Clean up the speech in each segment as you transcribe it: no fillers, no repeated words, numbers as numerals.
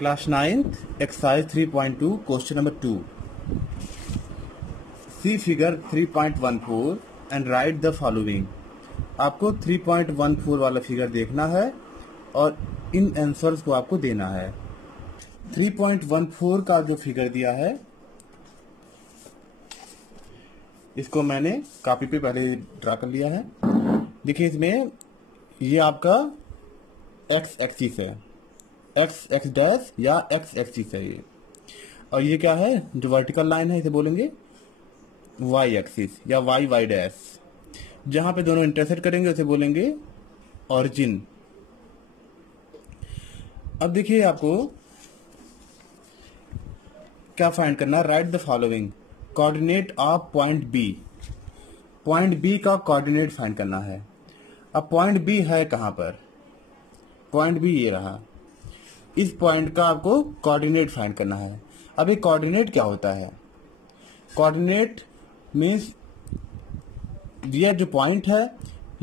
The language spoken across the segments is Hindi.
Class 9th, exercise 3.2, question number 2. See figure 3.14 and write the following. आपको 3.14 वाला फिगर देखना है और इन आंसर्स को आपको देना है। 3.14 का जो फिगर दिया है इसको मैंने कॉपी पे पहले ड्रा कर लिया है। देखिए इसमें ये आपका एक्स एक्सिस है, एक्स डैश या एक्स एक्सिस है ये, और ये क्या है जो वर्टिकल लाइन है इसे बोलेंगे वाई एक्सिस या वाई डैश। जहां पे दोनों इंटरसेक्ट करेंगे उसे बोलेंगे ऑरिजिन। अब देखिए आपको क्या फाइंड करना है, write the following coordinate of point B. Point B का कोऑर्डिनेट फाइंड करना है। अब पॉइंट बी है कहां पर, पॉइंट बी ये रहा, इस पॉइंट का आपको कोऑर्डिनेट फाइंड करना है। अब ये कोऑर्डिनेट क्या होता है, कोऑर्डिनेट मीन्स ये जो पॉइंट है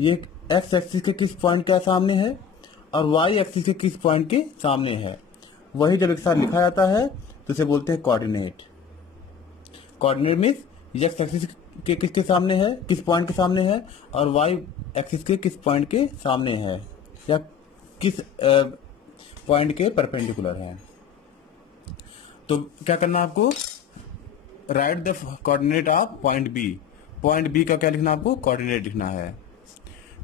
ये एक्स एक्सिस के किस पॉइंट के सामने है और वाई एक्सिस के किस पॉइंट के सामने है, वही जब एक साथ लिखा जाता है तो उसे बोलते हैं coordinate. Coordinate means x axis के किसके सामने है, किस पॉइंट के सामने है, और वाई एक्सिस के किस पॉइंट के सामने है या किस पॉइंट के परपेंडिकुलर है। तो क्या करना आपको, write the coordinate of point B. Point B का क्या लिखना, आपको कोऑर्डिनेट लिखना है।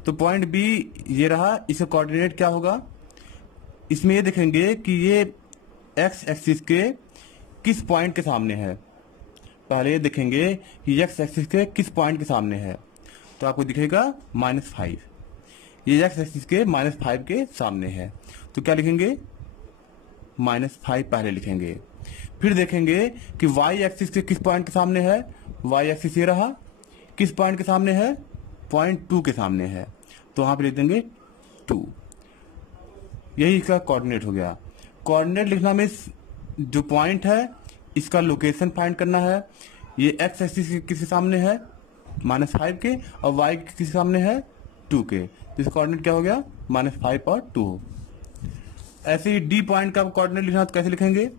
तो पॉइंट बी ये रहा, इसका कोऑर्डिनेट क्या होगा, इसमें ये देखेंगे कि ये एक्स एक्सिस के किस पॉइंट के सामने है। पहले ये देखेंगे कि एक्स एक्सिस के किस पॉइंट के सामने है, तो आपको दिखेगा -5। ये एक्स एक्सिस के -5 के सामने है, तो क्या लिखेंगे -5 पहले लिखेंगे। फिर देखेंगे कि वाई एक्सिस के किस पॉइंट के सामने है, वाई एक्सिस ये रहा, किस पॉइंट के सामने है, पॉइंट 2 के सामने है, तो वहां पे लिख देंगे 2। यही इसका कोऑर्डिनेट हो गया। कोऑर्डिनेट लिखना में जो पॉइंट है इसका लोकेशन फाइंड करना है। ये एक्स एक्सिस के किसके सामने है, -5 के, और वाई किसके सामने है, 2 के, तो इसका कोऑर्डिनेट क्या हो गया -5 और 2। ऐसे ही डी पॉइंट का कोऑर्डिनेट लिखना तो कैसे लिखेंगे,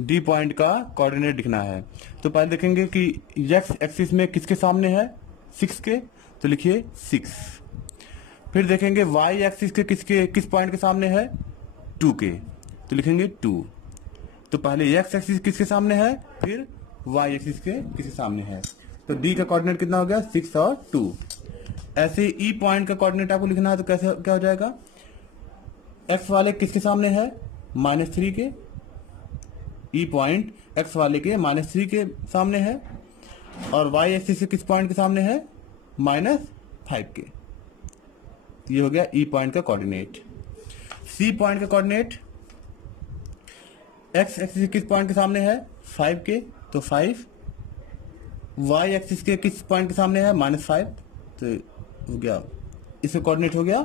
डी पॉइंट का कोऑर्डिनेट लिखना है तो पहले देखेंगे कि एक्स एक्सिस में किसके सामने है, 6 के, तो लिखिए 6। फिर देखेंगे वाई एक्सिस के किस पॉइंट के सामने है, 2 के, तो लिखेंगे 2। तो पहले एक्स एक्सिस किसके सामने है, फिर वाई एक्सिस के किसके सामने है, तो डी का कोऑर्डिनेट कितना हो गया 6 और 2। ऐसे ई पॉइंट का कोऑर्डिनेट आपको लिखना है तो कैसे क्या हो जाएगा, एक्स वाले किसके सामने है, -3 के, ई पॉइंट एक्स वाले के -3 के सामने है, और वाई एक्सिस के किस पॉइंट के सामने है, -5 के। ये हो गया ई पॉइंट का कोऑर्डिनेट। सी पॉइंट का कोऑर्डिनेट एक्स एक्सिस के किस पॉइंट के सामने है, 5 के, तो 5, वाई एक्सिस के किस पॉइंट के सामने है, -5, तो हो गया, इसका कोऑर्डिनेट हो गया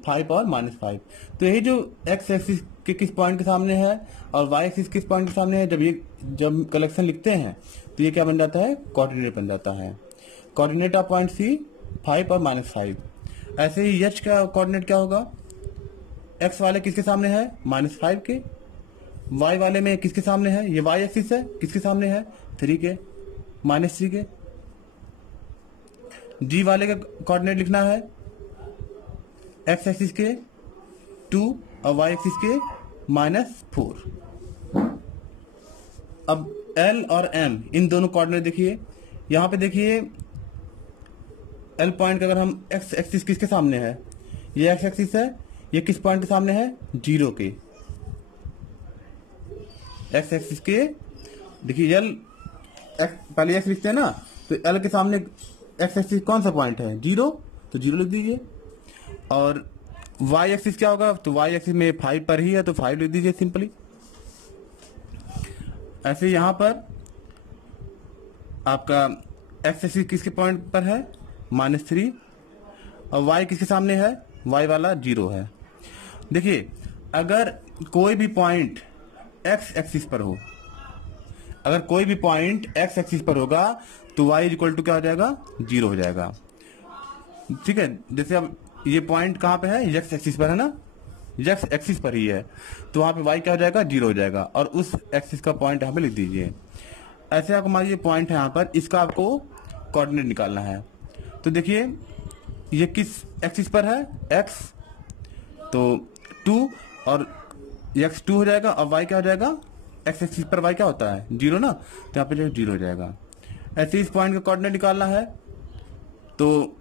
5 और -5। तो यही जो एक्स एक्सिस के किस पॉइंट के सामने है और वाई एक्सिस किस पॉइंट के सामने है, जब कलेक्शन लिखते हैं तो ये क्या बन जाता है, कोऑर्डिनेट बन जाता है। कोऑर्डिनेट ऑफ पॉइंट सी 5 और -5। ऐसे ही एच का कोऑर्डिनेट क्या होगा, एक्स वाले किसके सामने है, -5 के, वाई वाले में किसके सामने है, ये वाई एक्सिस है, किसके सामने है, 3 के, -3 के। जी वाले का कोऑर्डिनेट लिखना है एक्स एक्सिस के 2 और वाई एक्सिस के -4। अब एल और एम इन दोनों कोऑर्डिनेट देखिए, यहां पे देखिए एल पॉइंट का अगर हम एक्स एक्सिस किसके सामने है, ये एक्स एक्सिस है, ये किस पॉइंट के सामने है, 0 के। एक्स एक्सिस के देखिए एल पहले एक्स लिखते हैं ना, तो एल के सामने एक्स एक्सिस कौन सा पॉइंट है, 0, तो 0 लिख दीजिए। और वाई एक्सिस क्या होगा, तो वाई एक्सिस में 5 पर ही है तो 5 लिख दीजिए सिंपली। ऐसे यहां पर आपका एक्स एक्सिस किसके पॉइंट पर है, -3, और वाई किसके सामने है, वाई वाला 0 है। देखिए अगर कोई भी पॉइंट एक्स एक्सिस पर हो, अगर कोई भी पॉइंट एक्स एक्सिस पर होगा तो y इक्वल टू क्या हो जाएगा, 0 हो जाएगा। ठीक है, जैसे अब ये पॉइंट कहां पे है, एक्स एक्सिस पर है ना, यक्स एक्सिस पर ही है, तो वहां पे वाई क्या हो जाएगा, 0 हो जाएगा, और उस एक्सिस का पॉइंट यहाँ पे लिख दीजिए। ऐसे आपको मान लीजिए पॉइंट है यहाँ पर, इसका आपको कोऑर्डिनेट निकालना है। तो देखिए ये किस एक्सिस पर है, एक्स, तो 2 और एक्स 2 हो जाएगा, और वाई क्या हो जाएगा, एक्स एक्सिस पर वाई क्या होता है, 0 ना, तो यहाँ पे जो 0 हो जाएगा। ऐसे इस पॉइंट का कोऑर्डिनेट निकालना है। तो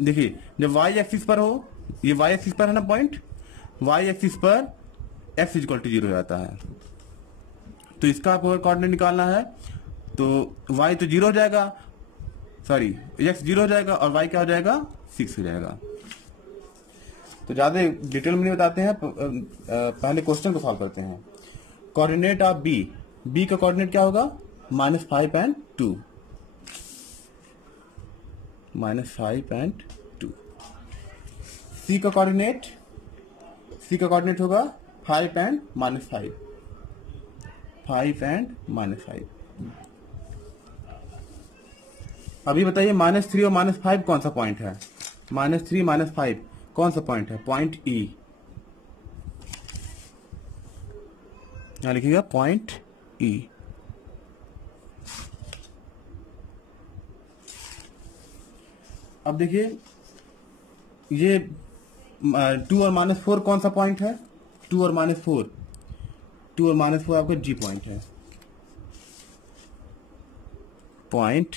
देखिए जब वाई एक्सिस पर हो, ये वाई एक्सिस पर है ना पॉइंट, वाई एक्सिस पर एक्स इक्वल टू 0 हो जाता है। तो इसका आपको कोऑर्डिनेट निकालना है, तो वाई तो 0 हो जाएगा, सॉरी एक्स 0 हो जाएगा, और वाई क्या हो जाएगा, 6 हो जाएगा। तो ज्यादा डिटेल में नहीं बताते हैं, पहले क्वेश्चन को सॉल्व करते हैं। कोऑर्डिनेट ऑफ बी, बी का कोऑर्डिनेट क्या होगा, -5 and 2, -5 and 2। सी का कोऑर्डिनेट, सी का कोऑर्डिनेट होगा 5 and -5, 5 and -5। अभी बताइए -3 और -5 कौन सा पॉइंट है, -3 -5 कौन सा पॉइंट है, पॉइंट ई, यहां लिखिएगा पॉइंट ई। अब देखिए ये 2 और -4 कौन सा पॉइंट है, 2 और -4, 2 और -4 आपका जी पॉइंट है, पॉइंट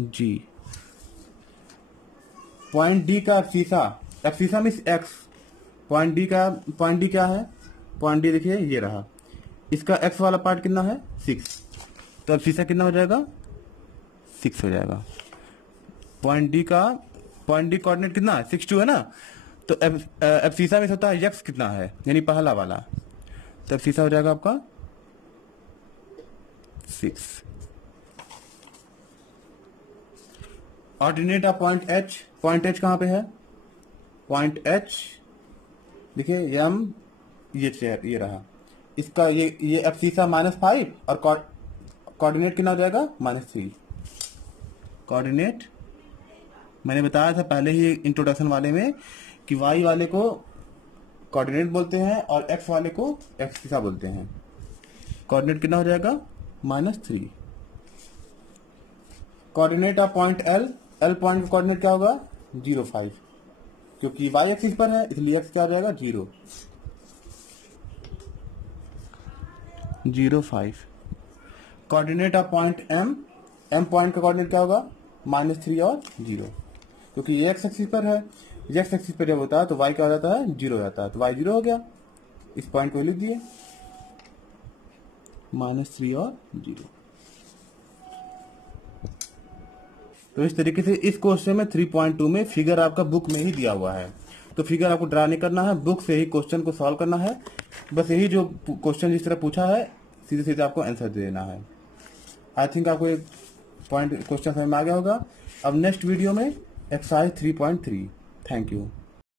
जी। पॉइंट डी का abscissa, abscissa means x, point D का, पॉइंट डी क्या है, पॉइंट डी देखिए ये रहा, इसका एक्स वाला पार्ट कितना है, 6, तो एब्सीसा कितना हो जाएगा, 6 हो जाएगा। पॉइंट डी का, पॉइंट डी कोऑर्डिनेट कितना है, 6 2 है ना, तो एब्सीसा में होता है एक्स कितना है, यानी पहला वाला, तो एब्सीसा हो जाएगा आपका 6। Ordinate of point H, point H कहां पे है, पॉइंट एच देखिए एम, ये चेयर ये रहा, इसका ये एब्सीसा -5 और कोऑर्डिनेट कितना हो जाएगा, -3। कोऑर्डिनेट मैंने बताया था पहले ही इंट्रोडक्शन वाले में कि वाई वाले को कोऑर्डिनेट बोलते हैं और एक्स वाले को एब्सीसा बोलते हैं। कोऑर्डिनेट कितना हो जाएगा, -3। Coordinate of point L, L point का कोऑर्डिनेट क्या होगा, 0 5, क्योंकि वाई एक्सिस पर है इसलिए एक्स क्या हो जाएगा, 0 0 5। Coordinate of point M, M point का कोऑर्डिनेट क्या होगा, -3 और 0, क्योंकि ये एक्स एक्सिस पर है, एक्स एक्सिस पर जब होता है तो वाई क्या हो जाता है, 0 हो जाता है, तो वाई 0 हो गया, इस पॉइंट को लिख दिए, -3 और 0। तो इस तरीके से इस क्वेश्चन में 3.2 में फिगर आपका बुक में ही दिया हुआ है, तो फिगर आपको ड्रा नहीं करना है, बुक से ही क्वेश्चन को सॉल्व करना है, बस यही जो क्वेश्चन जिस तरह पूछा है सीधे सीधे आपको आंसर दे देना है। आई थिंक आपको एक पॉइंट क्वेश्चन समझ में आ गया होगा। अब नेक्स्ट वीडियो में एक्सरसाइज 3.3। Thank you.